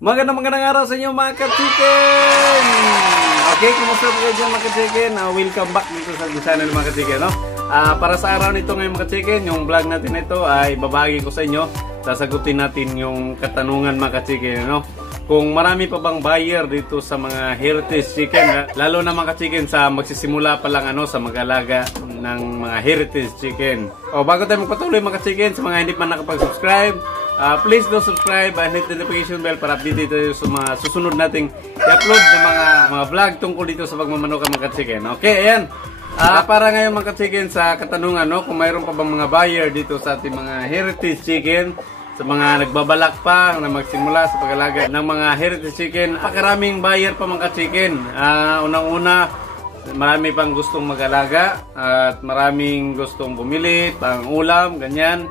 Magandang araw sa inyo mga ka-chicken! Okay, kumusta po kayo dyan mga ka-chicken? Welcome back dito sa channel mga ka-chicken, no? Para sa araw nito ngayon mga ka-chicken, yung vlog natin ito ay babahagi ko sa inyo. Sasagutin natin yung katanungan mga ka-chicken, no? Kung marami pa bang buyer dito sa mga heritage chicken, lalo na mga ka-chicken sa magsisimula pa lang sa mag-alaga ng mga heritage chicken. Bago tayo magpatuloy mga ka-chicken, sa mga hindi pa nakapag-subscribe, please do subscribe and hit the notification bell para update tayo sa mga susunod nating i-upload na mga vlog tungkol dito sa pagmamanokan mga ka-chicken. Okay, ayan. Para ngayon mga ka-chicken sa katanungan, no, kung mayroon pa bang mga buyer dito sa ating mga heritage chicken, sa mga nagbabalak pa na magsimula sa pag-alaga ng mga heritage chicken, napakaraming buyer pa mga ka-chicken. Unang-una, marami pang gustong mag-alaga at maraming gustong bumili, pang ulam, ganyan.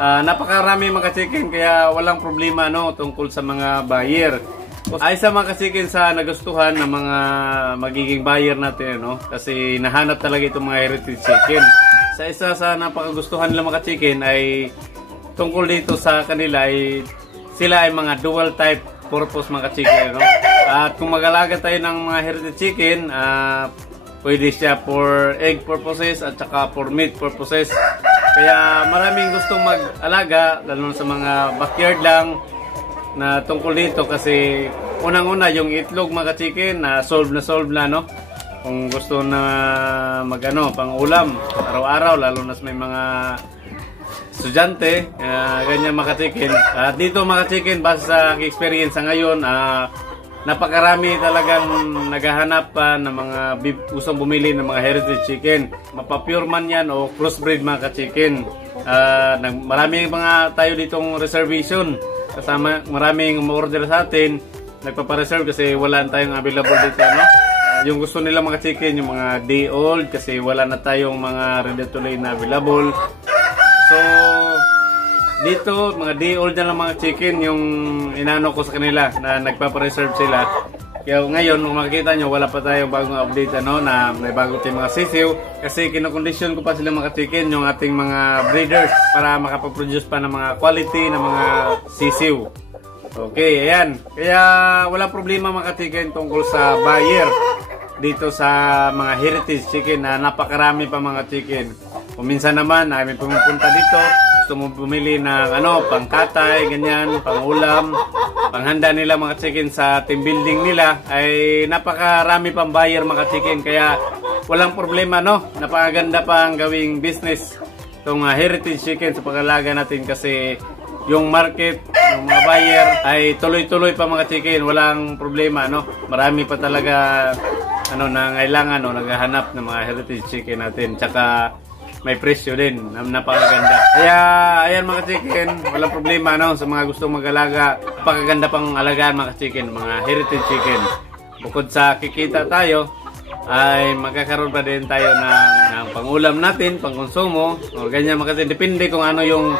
Napakarami mga ka-chicken kaya walang problema tungkol sa mga buyer. Ay sa mga ka-chicken sa nagustuhan ng mga magiging buyer natin kasi nahanap talaga itong mga heritage chicken. Sa isa sa napakagustuhan nila mga ka-chicken ay tungkol dito sa kanila ay sila ay mga dual type purpose mga ka-chicken. At kung mag-alaga tayo ng mga heritage chicken, pwede siya for egg purposes at saka for meat purposes. Kaya maraming gustong mag-alaga, lalo sa mga backyard lang na tungkol dito kasi unang-una yung itlog mga ka-chicken na solve na no. Kung gusto na pang ulam araw-araw, lalo na sa may mga estudyante, ganyan mga ka-chicken. At dito mga ka-chicken, base sa experience ngayon, napakarami talagang naghahanap pa ng mga gustong bumili ng mga heritage chicken. Mapapure man yan o crossbreed mga ka-chicken. Maraming mga tayo ditong reservation. Kasama maraming umorder sa atin. Nagpapareserve kasi wala tayong available dito. Yung gusto nila mga chicken, yung mga day old kasi wala na tayong mga ready to lay na available. So dito, mga day old na lang mga chicken yung inano ko sa kanila na nagpapareserve sila. Kaya ngayon, kung makikita nyo, wala pa tayong bagong update na may bago tayong mga sisiw. Kasi kinokondisyon ko pa sila mga chicken, yung ating mga breeders para makapag-produce pa ng mga quality ng mga sisiw. Okay, ayan. Kaya wala problema mga chicken tungkol sa buyer dito sa mga heritage chicken na napakarami pa mga chicken. Kung minsan naman ay may pumupunta dito, gusto mo bumili ng pangkatay, ganyan, pangulam, panghanda nila mga chicken sa team building nila, ay napakarami pang buyer mga chicken. Kaya walang problema napakaganda pa ang gawing business itong heritage chicken sa pag-alaga natin kasi yung market, yung mga buyer ay tuloy-tuloy pa mga chicken, walang problema marami pa talaga nangailangan naghahanap ng mga heritage chicken natin, tsaka may presyo din, napakaganda. Kaya ayan mga chicken, walang problema sa mga gustong mag-alaga. Napakaganda pang alagaan mga chicken, mga heritage chicken. Bukod sa kikita tayo, ay magkakaroon pa din tayo ng pangulam natin, pangkonsumo, o ganyan mga chicken. Depende kung ano yung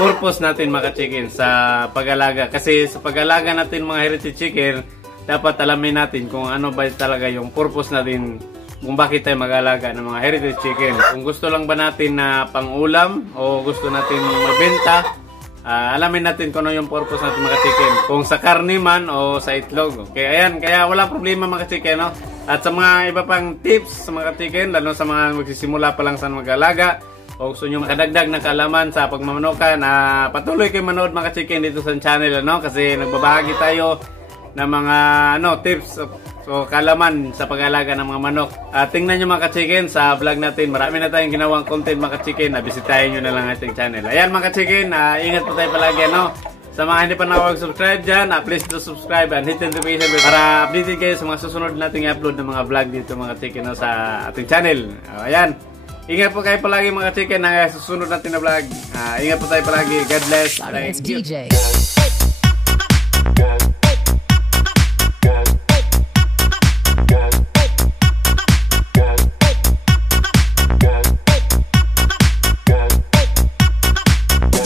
purpose natin mga chicken sa pag-alaga. Kasi sa pag-alaga natin mga heritage chicken, dapat alamin natin kung ano ba talaga yung purpose natin, kung bakit tayo mag-alaga ng mga heritage chicken. Kung gusto lang ba natin na pang-ulam o gusto natin magbenta, alamin natin kung ano yung purpose natin mga chicken. Kung sa karne man o sa itlog. Okay, ayan. Kaya wala problema mga chicken. At sa mga iba pang tips sa mga chicken, lalo sa mga magsisimula pa lang sa mag-alaga, o gusto nyo makadagdag ng kaalaman sa pagmamanokan, patuloy kayo manood mga chicken dito sa channel. Kasi nagbabahagi tayo ng mga tips so kalaman sa pag-alaga ng mga manok. Tingnan nyo mga ka-chicken sa vlog natin, marami na tayong ginawang content mga ka-chicken, bisitahin nyo na lang ating channel. Ayan mga ka-chicken, ingat po tayo palagi sa mga hindi pa nakapag-subscribe dyan, please do subscribe and hit the notification bell para updated kayo sa mga susunod nating i-upload ng mga vlog dito mga chicken sa ating channel. Ayan, ingat po kayo palagi mga chicken na susunod natin na vlog. Ingat po tayo palagi, God bless. Thank you.